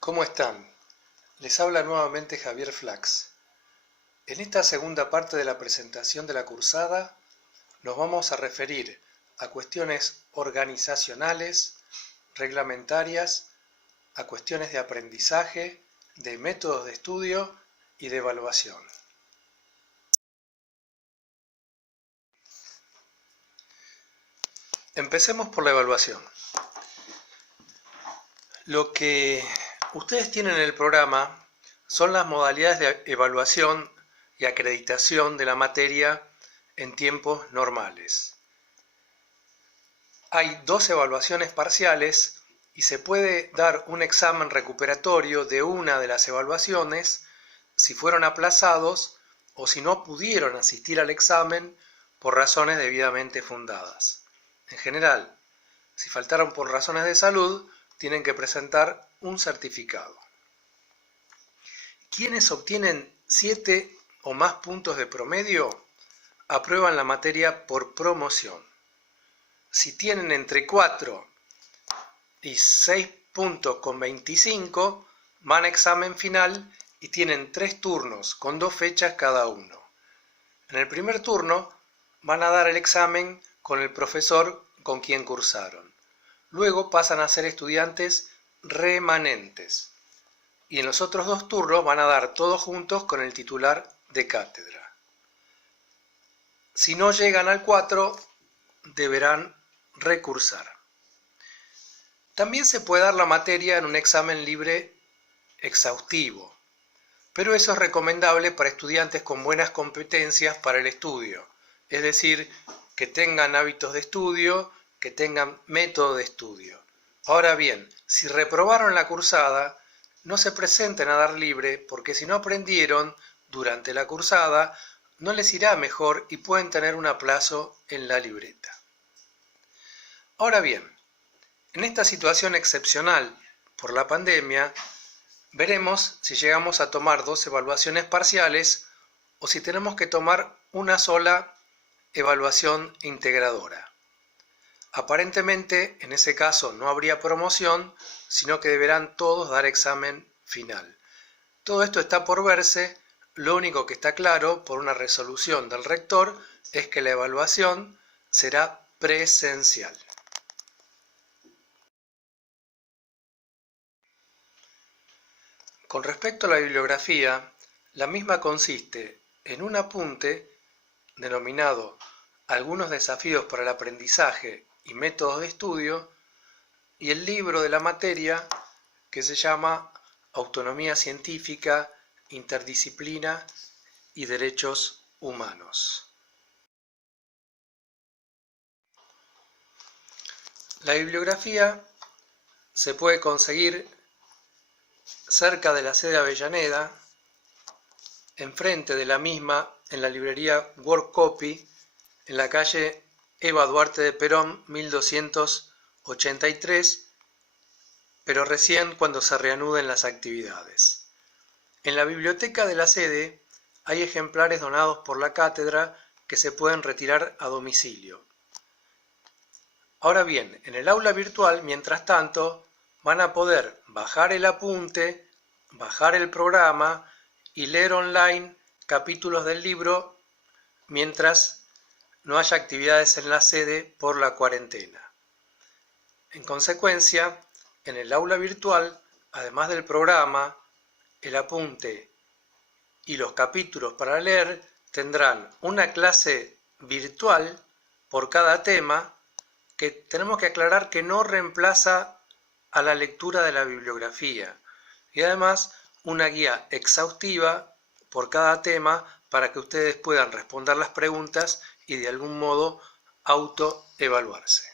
¿Cómo están? Les habla nuevamente Javier Flax. En esta segunda parte de la presentación de la cursada nos vamos a referir a cuestiones organizacionales, reglamentarias, a cuestiones de aprendizaje, de métodos de estudio y de evaluación. Empecemos por la evaluación. Lo que ustedes tienen en el programa son las modalidades de evaluación y acreditación de la materia en tiempos normales. Hay 2 evaluaciones parciales y se puede dar un examen recuperatorio de una de las evaluaciones si fueron aplazados o si no pudieron asistir al examen por razones debidamente fundadas. En general, si faltaron por razones de salud, tienen que presentar un certificado. Quienes obtienen 7 o más puntos de promedio aprueban la materia por promoción. Si tienen entre 4 y 6 puntos con 25, van a examen final y tienen 3 turnos con 2 fechas cada uno. En el primer turno van a dar el examen con el profesor con quien cursaron. Luego pasan a ser estudiantes remanentes. Y en los otros 2 turnos van a dar todos juntos con el titular de cátedra. Si no llegan al 4, deberán recursar. También se puede dar la materia en un examen libre exhaustivo, pero eso es recomendable para estudiantes con buenas competencias para el estudio, es decir, que tengan hábitos de estudio, que tengan método de estudio. Ahora bien, si reprobaron la cursada, no se presenten a dar libre porque si no aprendieron durante la cursada, no les irá mejor y pueden tener un aplazo en la libreta. Ahora bien, en esta situación excepcional por la pandemia, veremos si llegamos a tomar 2 evaluaciones parciales o si tenemos que tomar una sola evaluación integradora. Aparentemente, en ese caso no habría promoción, sino que deberán todos dar examen final. Todo esto está por verse, lo único que está claro por una resolución del rector es que la evaluación será presencial. Con respecto a la bibliografía, la misma consiste en un apunte denominado Algunos desafíos para el aprendizaje y métodos de estudio y el libro de la materia que se llama Autonomía científica, interdisciplina y derechos humanos. La bibliografía se puede conseguir cerca de la sede Avellaneda, enfrente de la misma en la librería WorkCopy, en la calle Eva Duarte de Perón 1283, pero recién cuando se reanuden las actividades. En la biblioteca de la sede hay ejemplares donados por la cátedra que se pueden retirar a domicilio. Ahora bien, en el aula virtual, mientras tanto, van a poder bajar el apunte, bajar el programa y leer online capítulos del libro mientras no haya actividades en la sede por la cuarentena. En consecuencia, en el aula virtual, además del programa, el apunte y los capítulos para leer, tendrán una clase virtual por cada tema que tenemos que aclarar que no reemplaza a la lectura de la bibliografía y además una guía exhaustiva por cada tema para que ustedes puedan responder las preguntas y de algún modo autoevaluarse.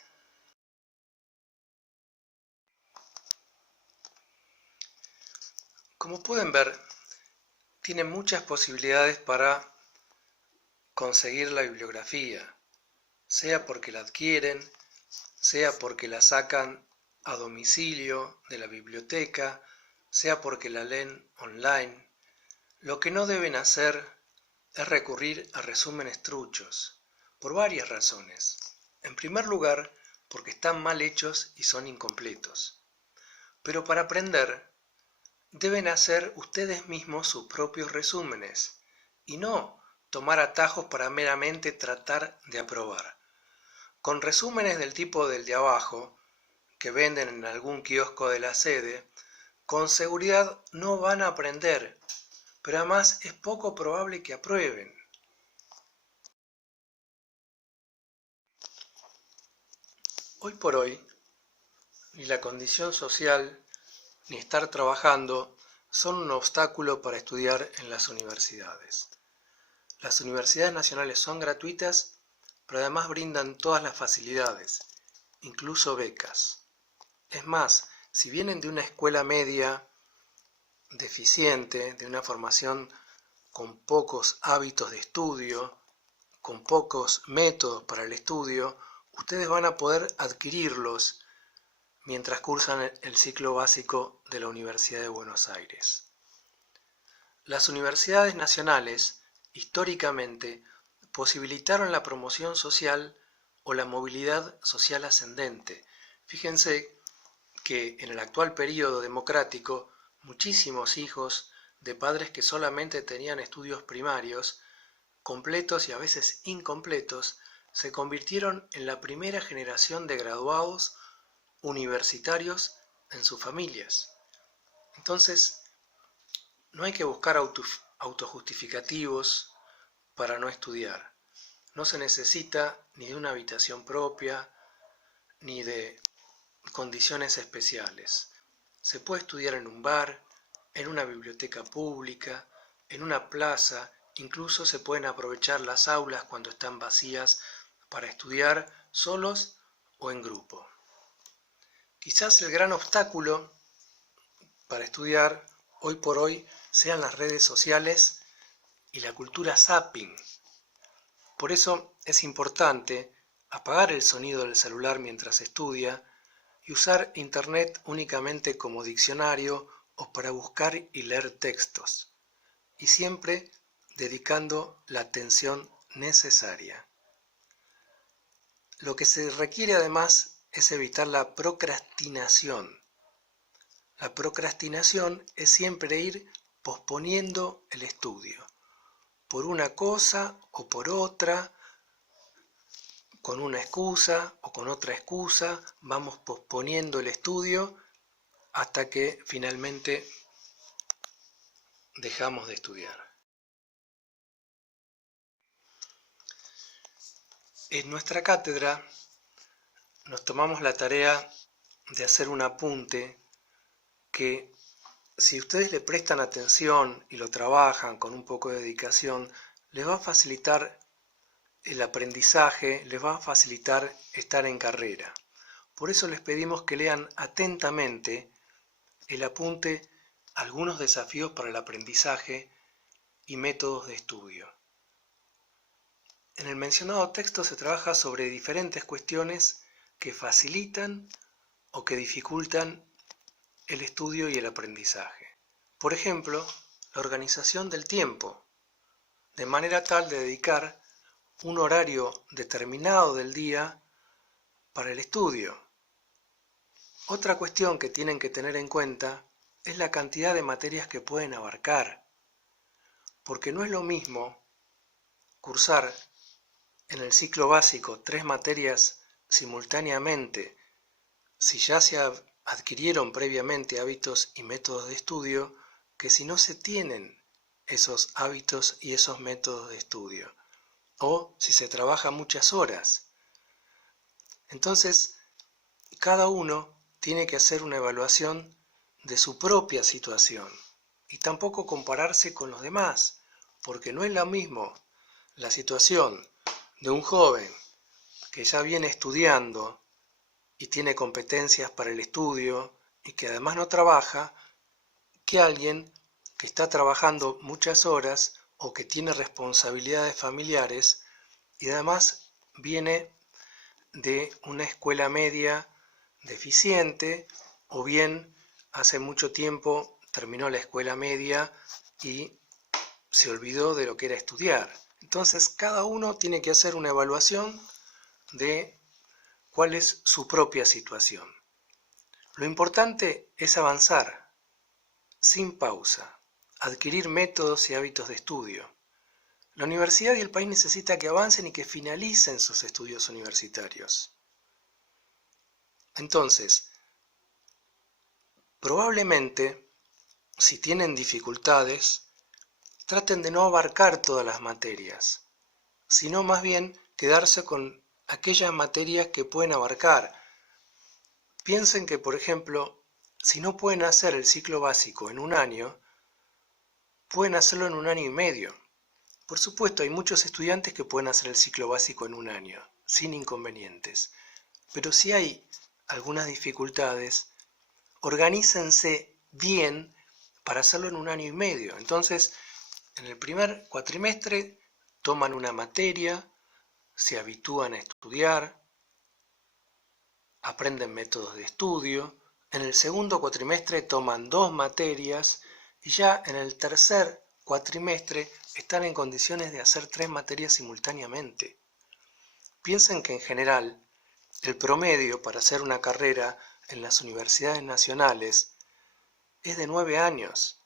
Como pueden ver, tienen muchas posibilidades para conseguir la bibliografía, sea porque la adquieren, sea porque la sacan a domicilio de la biblioteca, sea porque la leen online. Lo que no deben hacer es recurrir a resúmenes truchos, por varias razones. En primer lugar, porque están mal hechos y son incompletos. Pero para aprender, deben hacer ustedes mismos sus propios resúmenes y no tomar atajos para meramente tratar de aprobar. Con resúmenes del tipo del de abajo, que venden en algún kiosco de la sede, con seguridad no van a aprender, pero además es poco probable que aprueben. Hoy por hoy, ni la condición social ni estar trabajando son un obstáculo para estudiar en las universidades. Las universidades nacionales son gratuitas, pero además brindan todas las facilidades, incluso becas. Es más, si vienen de una escuela media deficiente, de una formación con pocos hábitos de estudio, con pocos métodos para el estudio, ustedes van a poder adquirirlos mientras cursan el ciclo básico de la Universidad de Buenos Aires. Las universidades nacionales, históricamente, posibilitaron la promoción social o la movilidad social ascendente. Fíjense que en el actual período democrático, muchísimos hijos de padres que solamente tenían estudios primarios, completos y a veces incompletos, se convirtieron en la primera generación de graduados universitarios en sus familias. Entonces, no hay que buscar autojustificativos para no estudiar. No se necesita ni de una habitación propia, ni de condiciones especiales. Se puede estudiar en un bar, en una biblioteca pública, en una plaza, incluso se pueden aprovechar las aulas cuando están vacías para estudiar solos o en grupo. Quizás el gran obstáculo para estudiar hoy por hoy sean las redes sociales y la cultura zapping. Por eso es importante apagar el sonido del celular mientras estudia y usar Internet únicamente como diccionario o para buscar y leer textos, y siempre dedicando la atención necesaria. Lo que se requiere además es evitar la procrastinación. La procrastinación es siempre ir posponiendo el estudio, por una cosa o por otra, con una excusa o con otra excusa, vamos posponiendo el estudio hasta que finalmente dejamos de estudiar. En nuestra cátedra nos tomamos la tarea de hacer un apunte que, si ustedes le prestan atención y lo trabajan con un poco de dedicación, les va a facilitar el aprendizaje, les va a facilitar estar en carrera. Por eso les pedimos que lean atentamente el apunte Algunos desafíos para el aprendizaje y métodos de estudio. En el mencionado texto se trabaja sobre diferentes cuestiones que facilitan o que dificultan el estudio y el aprendizaje. Por ejemplo, la organización del tiempo, de manera tal de dedicar un horario determinado del día para el estudio. Otra cuestión que tienen que tener en cuenta es la cantidad de materias que pueden abarcar, porque no es lo mismo cursar en el ciclo básico 3 materias simultáneamente si ya se adquirieron previamente hábitos y métodos de estudio que si no se tienen esos hábitos y esos métodos de estudio, o si se trabaja muchas horas. Entonces, cada uno tiene que hacer una evaluación de su propia situación y tampoco compararse con los demás, porque no es lo mismo la situación de un joven que ya viene estudiando y tiene competencias para el estudio y que además no trabaja, que alguien que está trabajando muchas horas o que tiene responsabilidades familiares y además viene de una escuela media deficiente o bien hace mucho tiempo terminó la escuela media y se olvidó de lo que era estudiar. Entonces cada uno tiene que hacer una evaluación de cuál es su propia situación. Lo importante es avanzar, sin pausa, adquirir métodos y hábitos de estudio. La universidad y el país necesitan que avancen y que finalicen sus estudios universitarios. Entonces, probablemente, si tienen dificultades, traten de no abarcar todas las materias, sino más bien quedarse con aquellas materias que pueden abarcar. Piensen que, por ejemplo, si no pueden hacer el ciclo básico en un año, pueden hacerlo en un año y medio. Por supuesto, hay muchos estudiantes que pueden hacer el ciclo básico en un año, sin inconvenientes. Pero si hay algunas dificultades, organícense bien para hacerlo en un año y medio. Entonces, en el primer cuatrimestre toman una materia, se habitúan a estudiar, aprenden métodos de estudio. En el segundo cuatrimestre toman 2 materias y ya en el tercer cuatrimestre están en condiciones de hacer 3 materias simultáneamente. Piensen que en general el promedio para hacer una carrera en las universidades nacionales es de 9 años.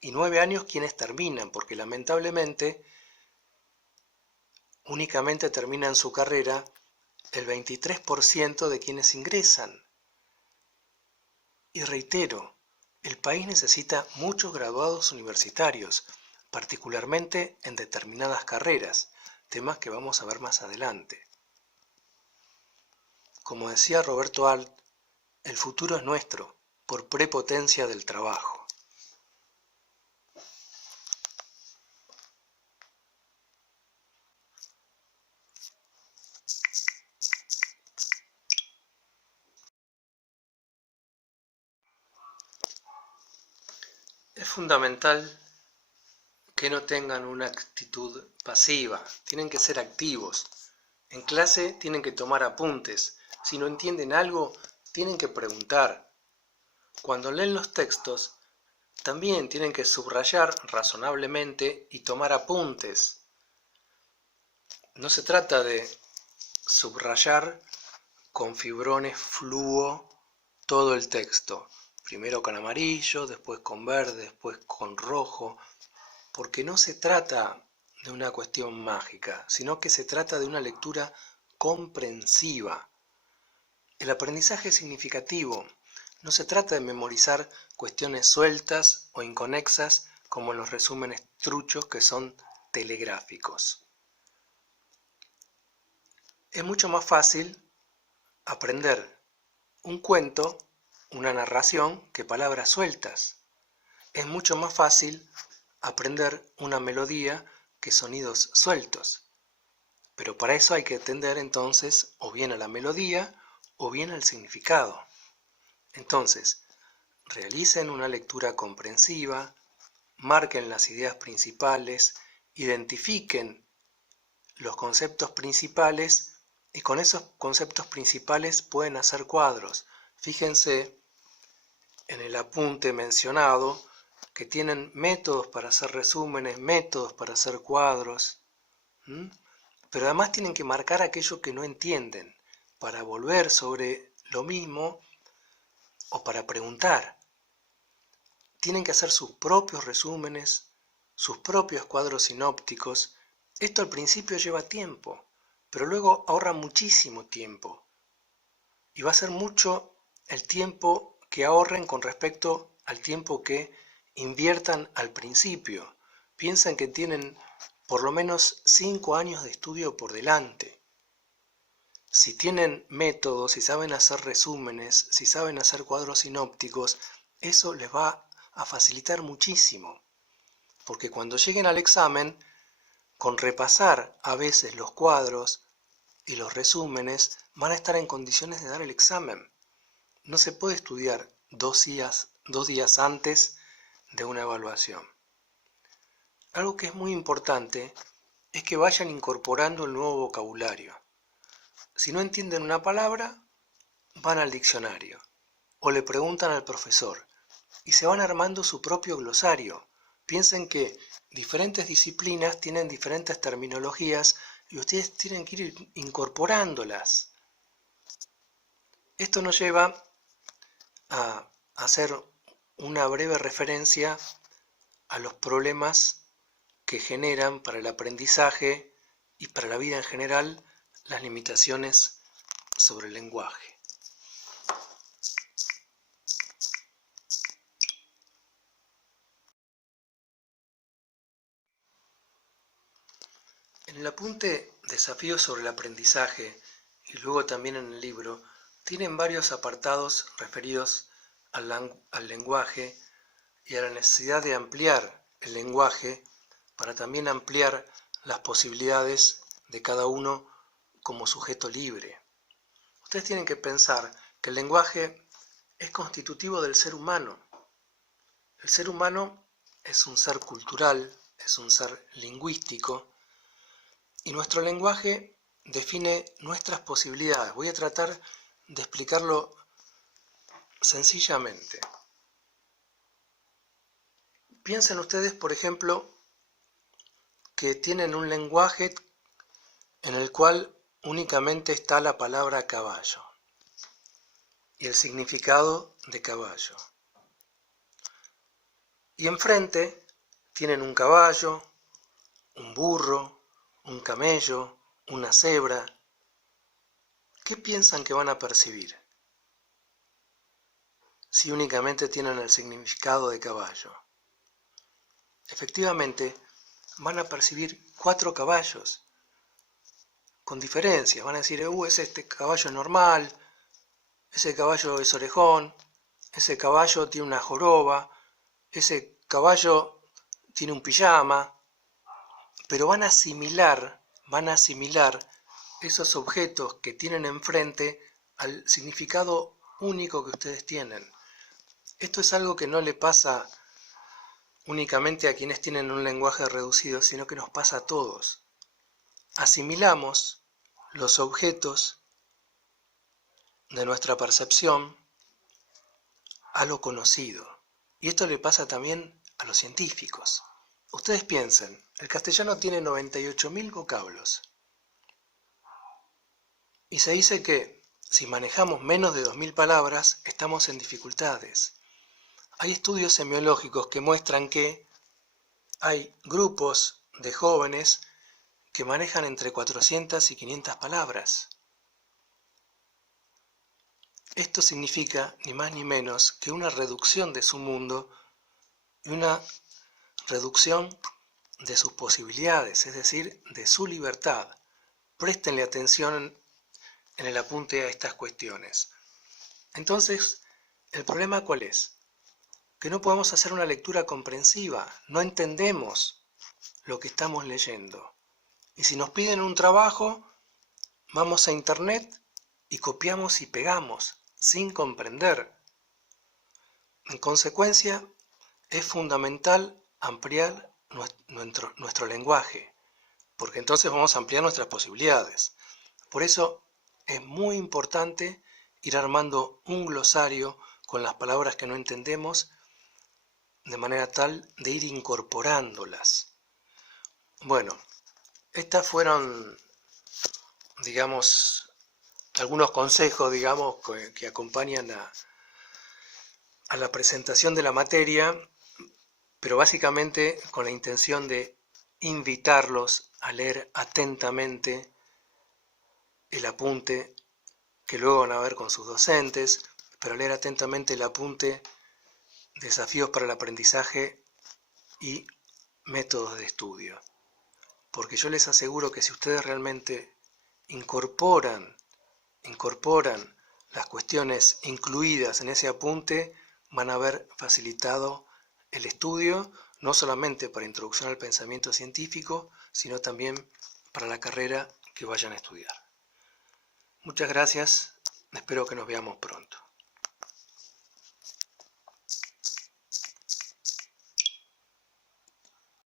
Y 9 años quienes terminan, porque lamentablemente únicamente terminan su carrera el 23% de quienes ingresan. Y reitero, el país necesita muchos graduados universitarios, particularmente en determinadas carreras, temas que vamos a ver más adelante. Como decía Roberto Alt, el futuro es nuestro, por prepotencia del trabajo. Es fundamental que no tengan una actitud pasiva, tienen que ser activos. En clase tienen que tomar apuntes, si no entienden algo, tienen que preguntar. Cuando leen los textos, también tienen que subrayar razonablemente y tomar apuntes. No se trata de subrayar con fibrones fluo todo el texto. Primero con amarillo, después con verde, después con rojo, porque no se trata de una cuestión mágica, sino que se trata de una lectura comprensiva. El aprendizaje es significativo. No se trata de memorizar cuestiones sueltas o inconexas como los resúmenes truchos que son telegráficos. Es mucho más fácil aprender un cuento, una narración, que palabras sueltas. Es mucho más fácil aprender una melodía que sonidos sueltos. Pero para eso hay que atender entonces o bien a la melodía o bien al significado. Entonces, realicen una lectura comprensiva, marquen las ideas principales, identifiquen los conceptos principales y con esos conceptos principales pueden hacer cuadros. Fíjense en el apunte mencionado que tienen métodos para hacer resúmenes, métodos para hacer cuadros, pero además tienen que marcar aquello que no entienden para volver sobre lo mismo o para preguntar. Tienen que hacer sus propios resúmenes, sus propios cuadros sinópticos. Esto al principio lleva tiempo, pero luego ahorra muchísimo tiempo. Y va a ser mucho el tiempo que ahorren con respecto al tiempo que inviertan al principio. Piensen que tienen por lo menos 5 años de estudio por delante. Si tienen métodos, si saben hacer resúmenes, si saben hacer cuadros sinópticos, eso les va a facilitar muchísimo. Porque cuando lleguen al examen, con repasar a veces los cuadros y los resúmenes, van a estar en condiciones de dar el examen. No se puede estudiar 2 días antes de una evaluación. Algo que es muy importante es que vayan incorporando el nuevo vocabulario. Si no entienden una palabra, van al diccionario o le preguntan al profesor y se van armando su propio glosario. Piensen que diferentes disciplinas tienen diferentes terminologías y ustedes tienen que ir incorporándolas. Esto nos lleva a hacer una breve referencia a los problemas que generan para el aprendizaje y para la vida en general las limitaciones sobre el lenguaje. En el apunte Desafíos sobre el aprendizaje y luego también en el libro tienen varios apartados referidos al lenguaje y a la necesidad de ampliar el lenguaje para también ampliar las posibilidades de cada uno como sujeto libre. Ustedes tienen que pensar que el lenguaje es constitutivo del ser humano. El ser humano es un ser cultural, es un ser lingüístico, y nuestro lenguaje define nuestras posibilidades. Voy a tratar de explicarlo sencillamente. Piensen ustedes, por ejemplo, que tienen un lenguaje en el cual únicamente está la palabra caballo y el significado de caballo. Y enfrente tienen un caballo, un burro, un camello, una cebra. ¿Qué piensan que van a percibir si únicamente tienen el significado de caballo? Efectivamente, van a percibir 4 caballos, con diferencias. Van a decir, es este caballo normal, ese caballo es orejón, ese caballo tiene una joroba, ese caballo tiene un pijama, pero van a asimilar esos objetos que tienen enfrente al significado único que ustedes tienen. Esto es algo que no le pasa únicamente a quienes tienen un lenguaje reducido, sino que nos pasa a todos. Asimilamos los objetos de nuestra percepción a lo conocido. Y esto le pasa también a los científicos. Ustedes piensen, el castellano tiene 98.000 vocablos. Y se dice que si manejamos menos de 2.000 palabras, estamos en dificultades. Hay estudios semiológicos que muestran que hay grupos de jóvenes que manejan entre 400 y 500 palabras. Esto significa ni más ni menos que una reducción de su mundo y una reducción de sus posibilidades, es decir, de su libertad. Préstenle atención en el apunte a estas cuestiones. Entonces, ¿el problema cuál es? Que no podemos hacer una lectura comprensiva, no entendemos lo que estamos leyendo. Y si nos piden un trabajo, vamos a internet y copiamos y pegamos, sin comprender. En consecuencia, es fundamental ampliar nuestro lenguaje, porque entonces vamos a ampliar nuestras posibilidades. Por eso es muy importante ir armando un glosario con las palabras que no entendemos, de manera tal de ir incorporándolas. Bueno, estas fueron, digamos, algunos consejos, digamos, que acompañan a la presentación de la materia, pero básicamente con la intención de invitarlos a leer atentamente el apunte que luego van a ver con sus docentes, pero leer atentamente el apunte Desafíos para el aprendizaje y métodos de estudio. Porque yo les aseguro que si ustedes realmente incorporan las cuestiones incluidas en ese apunte, van a haber facilitado el estudio, no solamente para introducción al pensamiento científico, sino también para la carrera que vayan a estudiar. Muchas gracias, espero que nos veamos pronto.